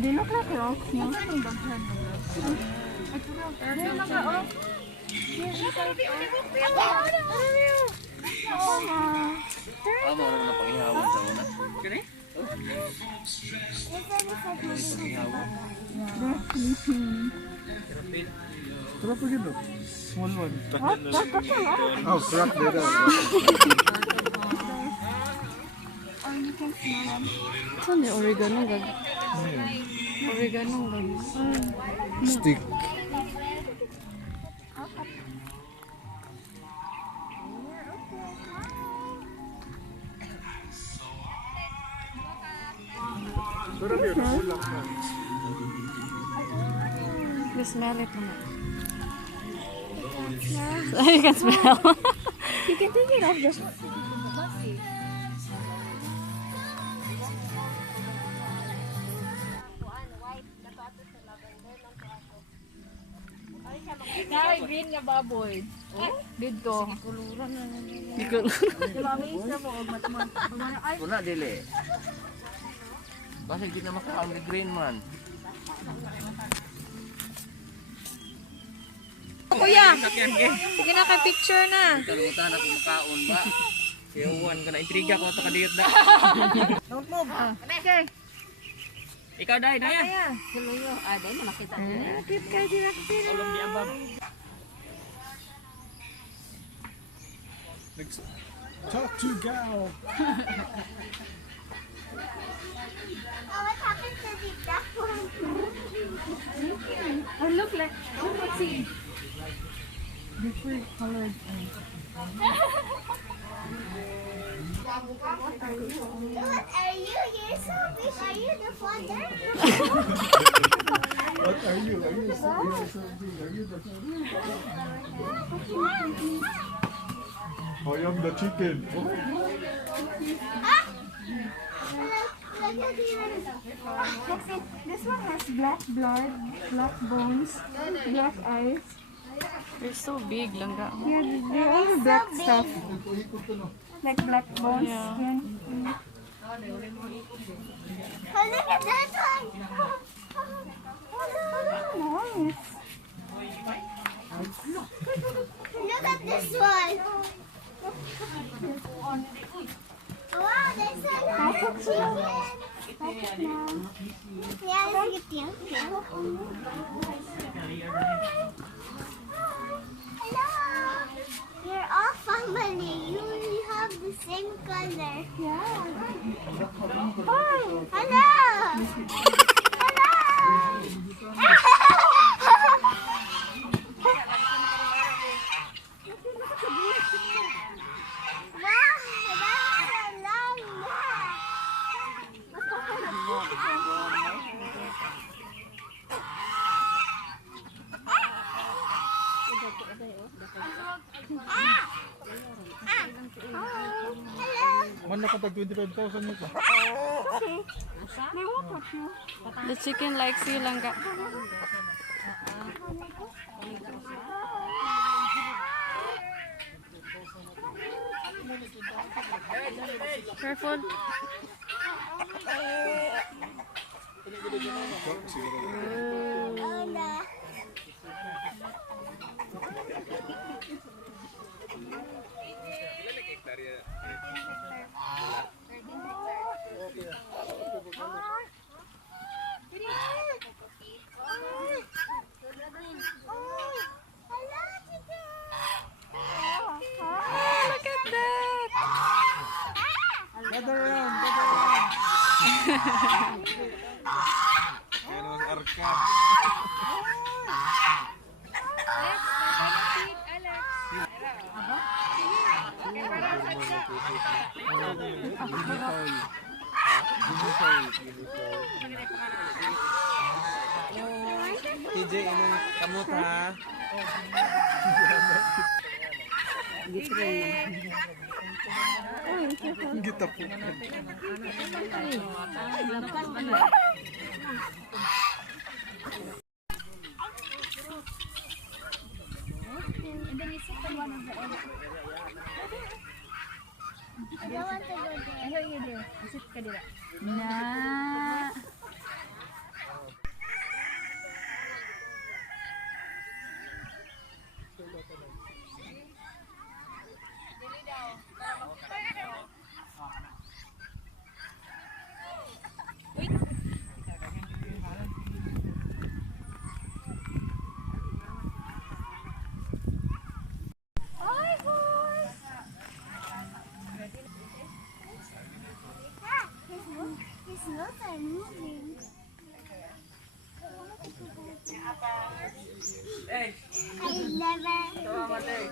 They look like rocks, no? Amo naman ang panghihawan sa una. They're sleeping. Crap again, no? Small one. What? That's a lot. Oh, crap there. Or you can smell them. Saan yung oregano gag? Oregano gag. Stick. You smell it naman. You can smell. You can take it off just. Nay, green na baboy. Dito. Ikaw. Kuna dili. Kasi hindi na makaon ni green man. Kuya, sige na kay picture na. Kalutan ako makaon ba? Ewan ka na, intriga ko ito kadiyot na. Don't move. Okay. Ikaw dahil na yan. Kaya. Suluyo. Ah, dahil na makita niya. Cute kayo din ako sila. Ulong di abab. Talk to gal. What happened to the black one? Oh, look like. Oh, let's see. Different colored. What are you? You're so big. Are you the father? What are you? Are you so big? Are you the I am the chicken. This one has black blood, black bones, black eyes. You're so big, langga. Yeah, they're all black stuff. Like black bones, Yeah. skin. Oh, look at that one. Nice. Look at this one. Wow, there's a lot of chicken. Yeah, let's get the Hello. You're all family. You have the same color. Yeah. Hi. Hello. Hello. Wow, that's a long Man na kapag 25,000 mo pa. They won't touch you. The chicken likes you, langga. Careful. Oh, no. Look at that. Gather around. Yan ang arka. TJ, inong kamot ha. Kita po. I don't want to go there. Ayaw yun there. Sit ka dira. Na. Hi, boys. Ah, his nose are moving.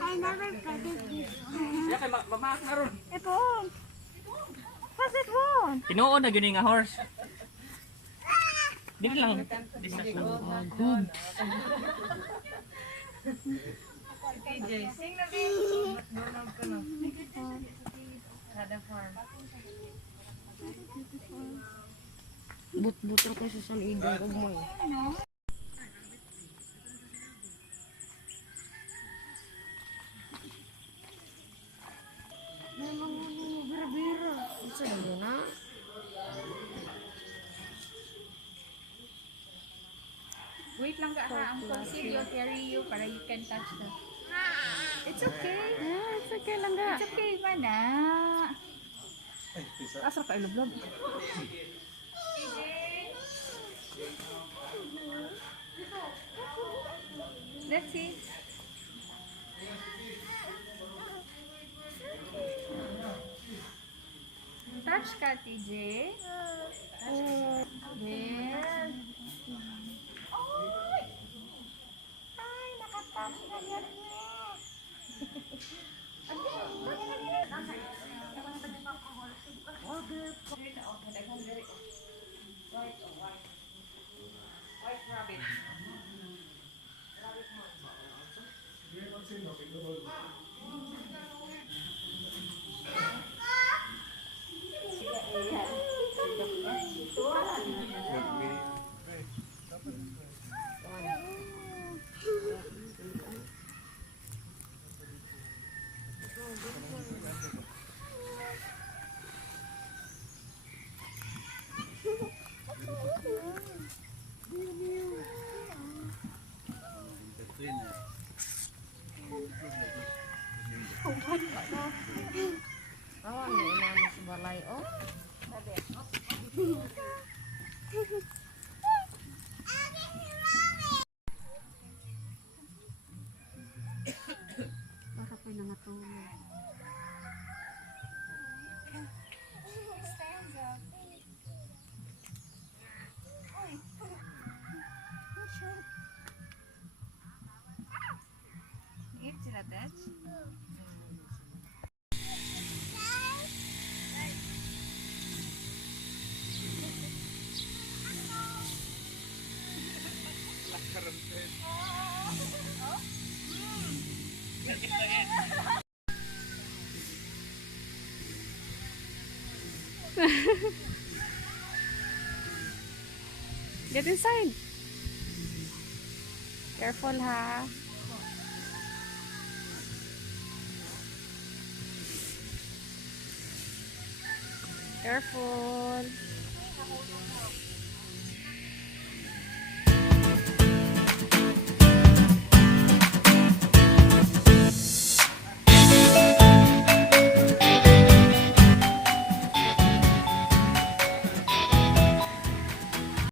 I never petted before. Ya kay mamaak na ron. Epon. What's it one? Tinuod na gyud nga horse. Dili lang. Distance lang. Sing na din. But-buto ko sa salidong ugmay. Memang bira-bira. Isa lang na. Wait lang ka ha. Ang conceal carry you para you can touch the. It's okay. It's okay lang ga. It's okay mana. Asa ka ilublog? Let's see. Touch ka, TJ. Yes. Ay, nakatap na yan. Awa ni inani sa balay oh. Para pa nangatulog. Stands up. Eat sila, touch. Get inside. Careful ha. Careful.